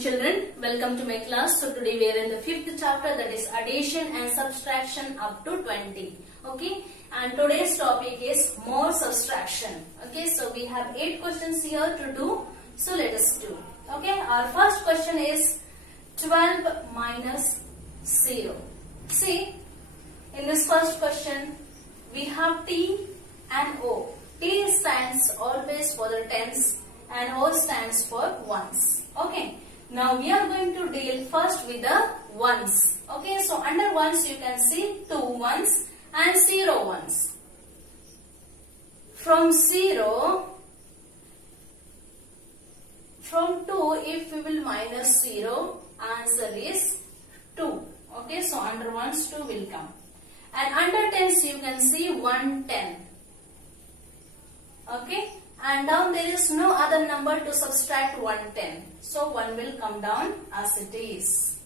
children, welcome to my class. So today we are in the 5th chapter, that is addition and subtraction up to 20. Okay, and today's topic is more subtraction. Okay, so we have 8 questions here to do. So let us do. Okay, our first question is 12 minus 0. See, in this first question we have T and O. T stands always for the tens and O stands for ones. Okay, now we are going to deal first with the ones. Okay, so under ones you can see 2 ones and 0 ones. From 2, if we will minus 0, answer is 2. Okay, so under ones 2 will come. And under tens you can see 1 10. Okay, and down there is no other number to subtract 110. So 1 will come down as it is.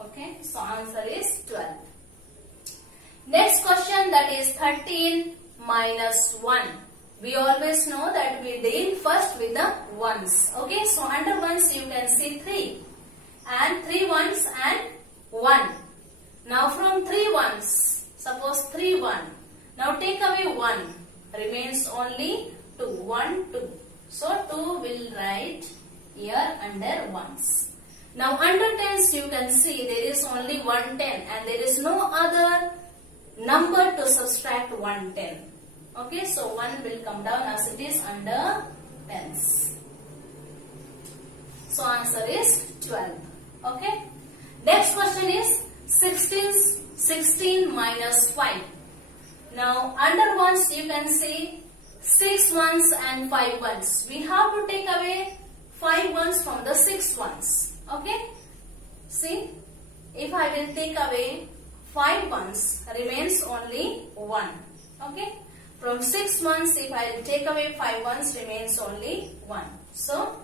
Okay, so answer is 12. Next question, that is 13 minus 1. We always know that we deal first with the ones. Okay, so under ones you can see 3 and 3 ones and 1. Now from 3 ones, suppose 3 1. Now take away 1. Remains only 2. 1 2. So 2 will write here under ones. Now under tens you can see there is only 110 and there is no other number to subtract 110. Okay, so 1 will come down as it is under tens. So answer is 12. Okay. Next question is 16 minus 5. Now under ones you can see 6 ones and 5 ones. We have to take away 5 ones from the 6 ones. Okay. See, if I will take away 5 ones, remains only 1. Okay. From 6 ones, if I will take away 5 ones, remains only 1. So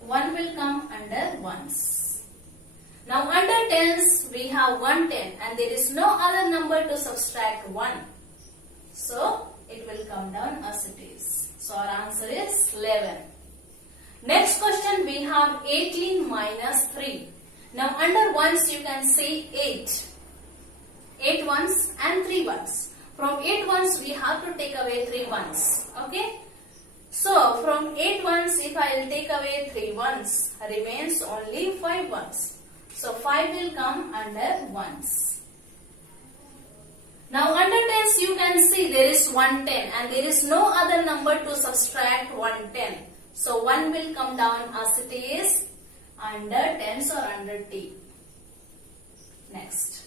1 will come under ones. Now under tens we have 110 and there is no other number to subtract 1. So it will come down as it is. So our answer is 11. Next question, we have 18 minus 3. Now under ones you can see 8. 8 ones and 3 ones. From 8 ones we have to take away 3 ones. Okay. So from 8 ones if I will take away 3 ones, remains only 5 ones. So 5 will come under ones. Now under tens you can see there is 110 and there is no other number to subtract 110. So 1 will come down as it is under tens or under T. Next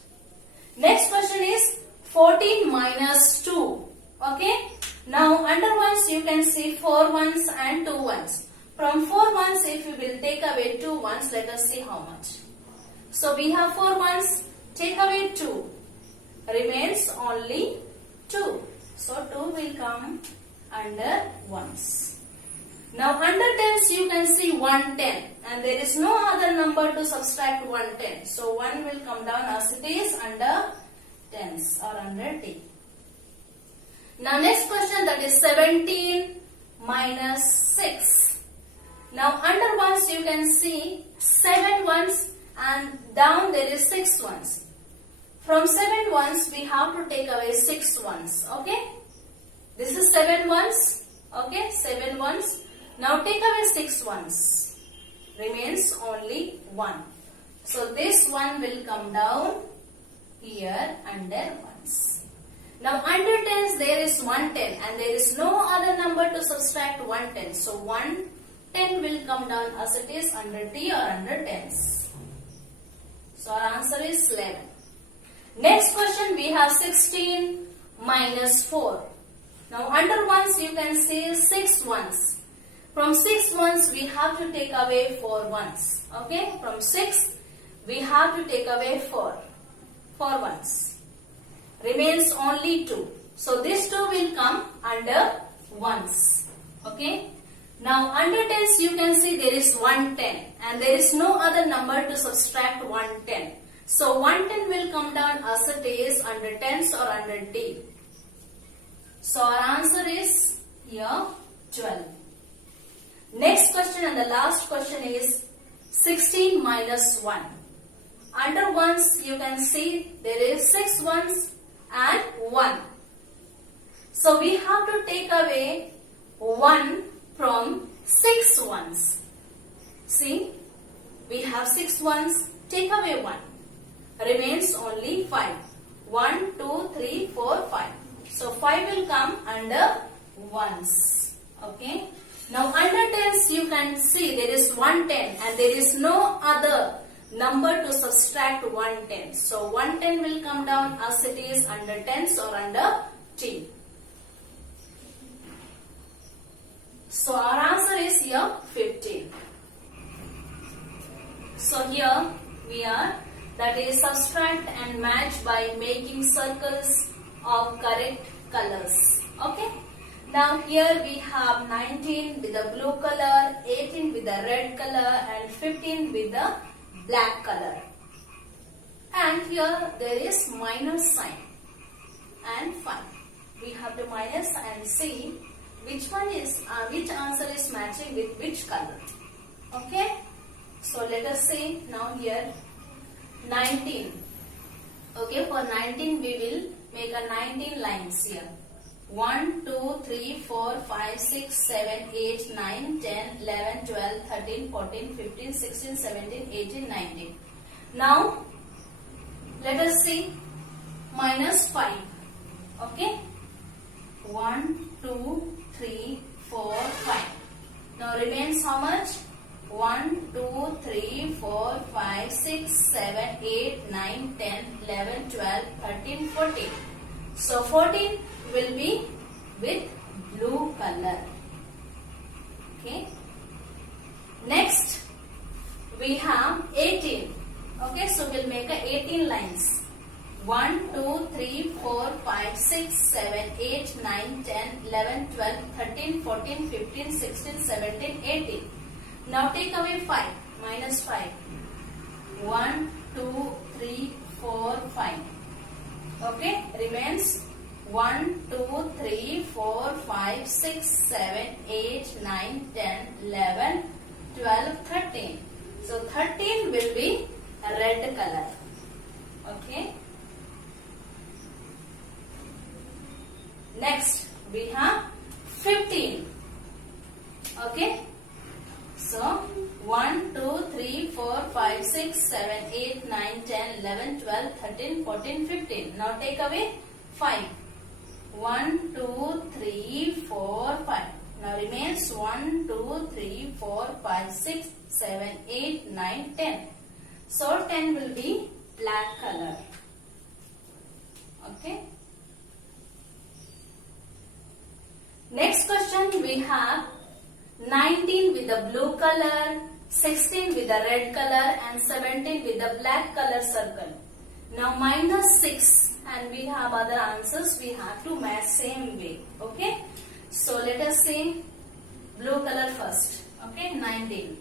question is 14 minus 2. Okay. Now under ones you can see 4 ones and 2 ones. From 4 ones if you will take away 2 ones, let us see how much. So we have 4 ones, take away 2. Remains only 2. So 2 will come under ones. Now under tens you can see 110 and there is no other number to subtract 110. So 1 will come down as it is under tens or under T. Now next question, that is 17 minus 6. Now under ones you can see 7 ones and down there is 6 ones. From 7 ones we have to take away 6 ones. Okay. This is 7 ones. Okay. 7 ones. Now take away 6 ones. Remains only 1. So this 1 will come down here under ones. Now under tens there is 110 and there is no other number to subtract 110. So 110 will come down as it is under T or under tens. So our answer is 11. Next question, we have 16 minus 4. Now under ones you can see 6 ones. From 6 ones we have to take away 4 ones. Okay, from 6 we have to take away 4 ones. Remains only 2. So this 2 will come under ones. Okay. Now under tens you can see there is 110 and there is no other number to subtract 110. So 110 will come down as it is under tens or under T. So our answer is here 12. Next question and the last question is 16 minus 1. Under ones you can see there is 6 ones and 1. So we have to take away 1 from 6 ones. See, we have 6 ones, take away 1. Remains only 5. 1, 2, 3, 4, 5. So 5 will come under ones. Okay. Now under tens you can see there is 110 and there is no other number to subtract 110. So 110 will come down as it is under tens or under T. So our answer is here 15. So here we are, that is subtract and match by making circles of correct colors. Okay. Now here we have 19 with the blue color, 18 with the red color and 15 with the black color. And here there is minus sign and 5. We have to minus and see which answer is matching with which color. Okay. So let us see now here 19. Okay, for 19 we will make a 19 lines here. 1, 2, 3, 4, 5, 6, 7, 8, 9, 10, 11, 12, 13, 14, 15, 16, 17, 18, 19. Now, let us see minus 5. Okay. 1, 2, 3, 4, 5. Now remains how much? 1, 2, 3, 4, 5, 6, 7, 8, 9, 10, 11, 12, 13, 14. So 14 will be with blue color. Okay. Next we have 18. Okay, so we'll make a 18 lines. 1, 2, 3, 4, 5, 6, 7, 8, 9, 10, 11, 12, 13, 14, 15, 16, 17, 18. Now take away 5, minus 5. 1, 2, 3, 4, 5. Okay, remains 1, 2, 3, 4, 5, 6, 7, 8, 9, 10, 11, 12, 13. So 13 will be a red color. Okay. Next we have 15. Okay. So 1, 2, 3, 4, 5, 6, 7, 8, 9, 10, 11, 12, 13, 14, 15. Now take away 5. 1, 2, 3, 4, 5. Now remains 1, 2, 3, 4, 5, 6, 7, 8, 9, 10. So 10 will be black color. Okay. Next question we have 19 with the blue color, 16 with the red color and 17 with the black color circle. Now minus 6 and we have other answers, we have to match same way. Okay. So let us see blue color first. Okay, 19.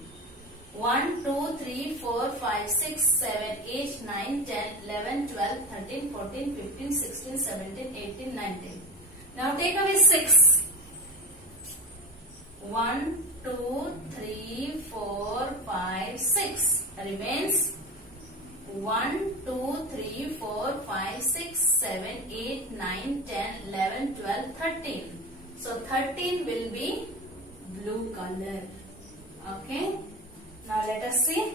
1, 2, 3, 4, 5, 6, 7, 8, 9, 10, 11, 12, 13, 14, 15, 16, 17, 18, 19. Now take away 6. 1, 2, 3, 4, 5, 6. Remains 1, 2, 3, 4, 5, 6, 7, 8, 9, 10, 11, 12, 13. So 13 will be blue color. Okay. Now let us see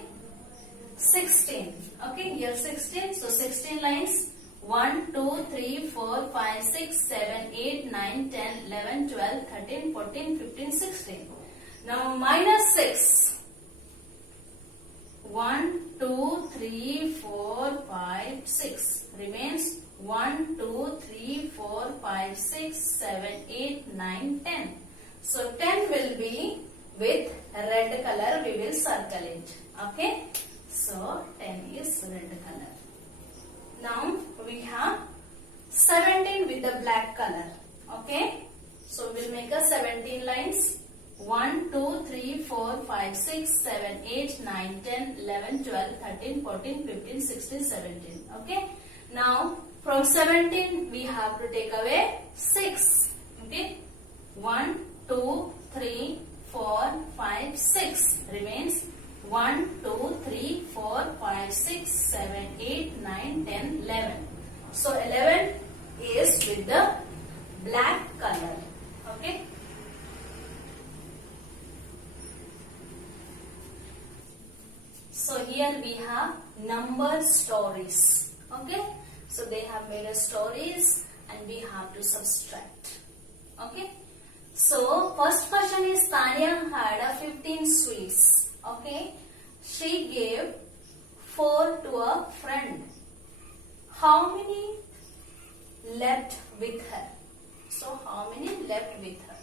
16. Okay, here 16. So 16 lines. 1, 2, 3, 4, 5, 6, 7, 8, 9, 10, 11, 12, 13, 14, 15, 16. Now minus 6. 1, 2, 3, 4, 5, 6. Remains 1, 2, 3, 4, 5, 6, 7, 8, 9, 10. So 10 will be with red color. We will circle it. Okay. So 10 is red color. Now we have 17 with the black color. Okay. So we'll make a 17 lines. 1, 2, 3, 4, 5, 6, 7, 8, 9, 10, 11, 12, 13, 14, 15, 16, 17. Okay. Now from 17 we have to take away 6. Okay. 1, 2, 3, 4, 5, 6. Remains 1, 2, 9, 10, 11. So 11 is with the black color. Okay. So here we have number stories. Okay. So they have made a stories and we have to subtract. Okay. So first question is Tanya had a 15 sweets. Okay. She gave 4 to a friend. How many left with her? So how many left with her?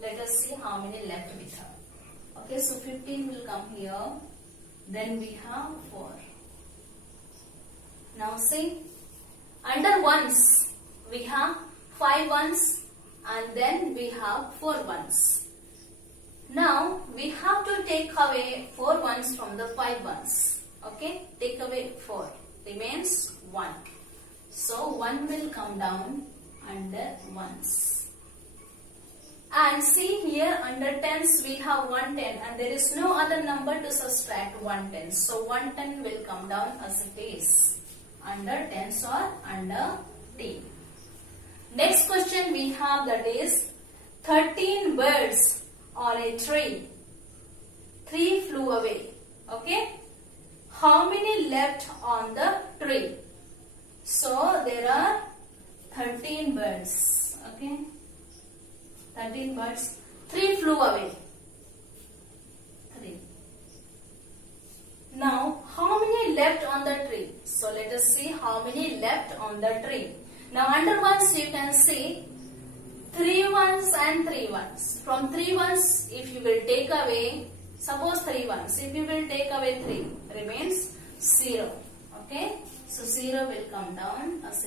Let us see how many left with her. Okay, so 15 will come here. Then we have 4. Now see, under ones we have 5 ones and then we have 4 ones. Now we have to take away 4 ones from the 5 ones. Okay, take away 4. Remains 1. So 1 will come down under ones. And see here under tens we have 110 and there is no other number to subtract 110. So 110 will come down as it is under tens or under t. Next question we have, that is 13 birds on a tree. 3 flew away. Okay. How many left on the tree? So there are 13 birds. Okay. 13 birds. 3 flew away. 3. Now how many left on the tree? So let us see how many left on the tree. Now under ones you can see 3 ones and 3 ones. From 3 ones if you will take away, suppose 3 ones, if you will take away 3, remains 0. Okay. So 0 will come down as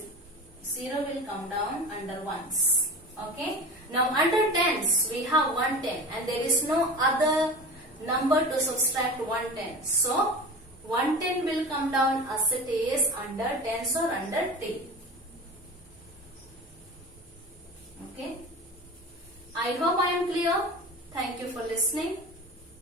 0 will come down under ones. Okay. Now under tens we have 110 and there is no other number to subtract 110. So 110 will come down as it is under tens or under t. Okay. I hope I am clear. Thank you for listening.